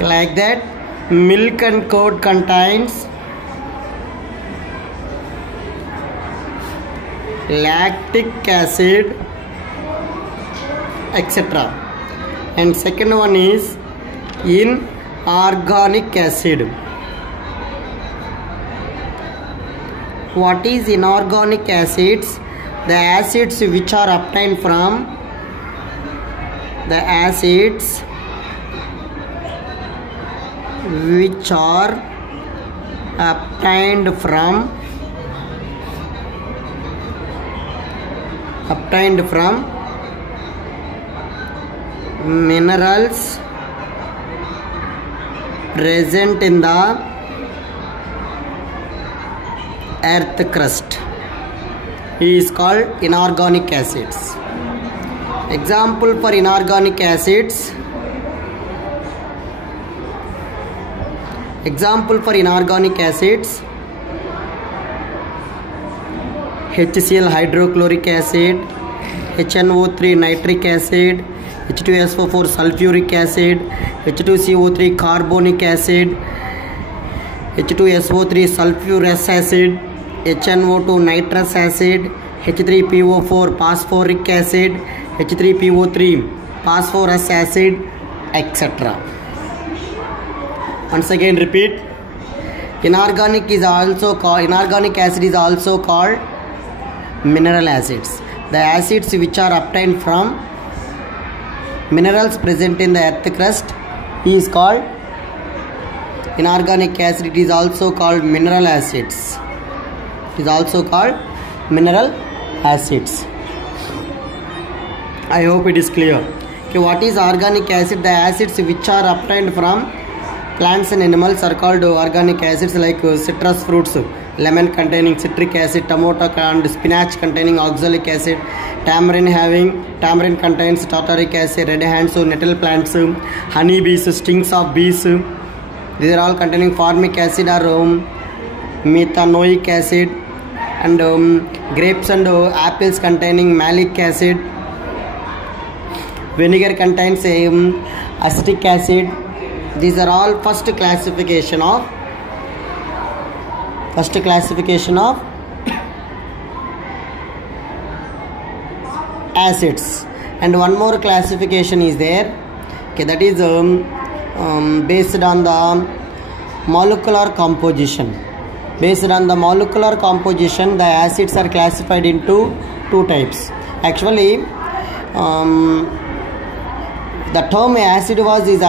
like that. Milk and curd contains lactic acid, etc. And second one is inorganic acid. What is inorganic acids? The acids which are obtained from minerals present in the earth crust is called inorganic acids. Example for inorganic acids. HCl hydrochloric acid, HNO3 nitric acid, H2SO4 sulfuric acid, H2CO3 carbonic acid, H2SO3 sulfurous acid, HNO2 nitrous acid, H3PO4 phosphoric acid, H3PO3 phosphorus acid, etc. Once again repeat. Inorganic acid is also called mineral acids. The acids which are obtained from minerals present in the earth crust is called inorganic acid. It is also called mineral acids. I hope it is clear. Okay, what is organic acid? The acids which are obtained from plants and animals are called organic acids, like citrus fruits, lemon containing citric acid, tomato and spinach containing oxalic acid, tamarind contains tartaric acid, red ants, nettle plants, honey bees, stings of bees, these are all containing formic acid or methanoic acid, and grapes and apples containing malic acid, vinegar contains acetic acid. These are all first classification of acids. And one more classification is there. Okay, that is based on the molecular composition. The acids are classified into two types. Actually, the term acid is